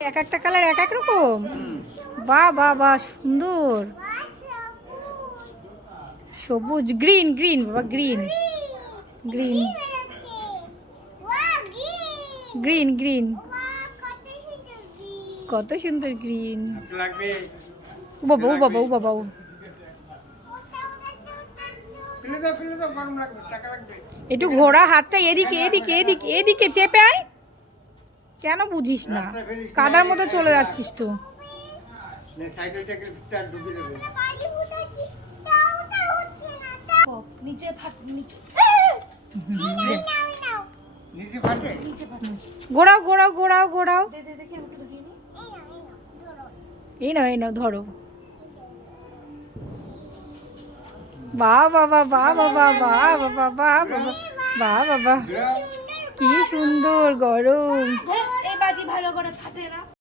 এক একটা কালার এক এক রকম। বাহ বাহ বাহ, সুন্দর। সবুজ, গ্রিন গ্রিন বাবা, গ্রিন গ্রিন গ্রিন গ্রিন, কত সুন্দর গ্রিন। ও বাবা ও বাবা ও বাবা, একটু ঘোড়া হাতটা এদিকে এদিকে এদিকে এদিকে চেপে আয়। কেন বুঝিস না, কাদার মধ্যে চলে যাচ্ছিস তো। ঘোরাও ঘোরাও ঘোরাও ঘোরাও, এই নাও এই নাও ধরো। বাহ বাবা বাহ বাবা বাহ বাবা বাহ বাবা বাহ বাবা, কি সুন্দর গরম। এই বাজি ভালো করে ফাটে না।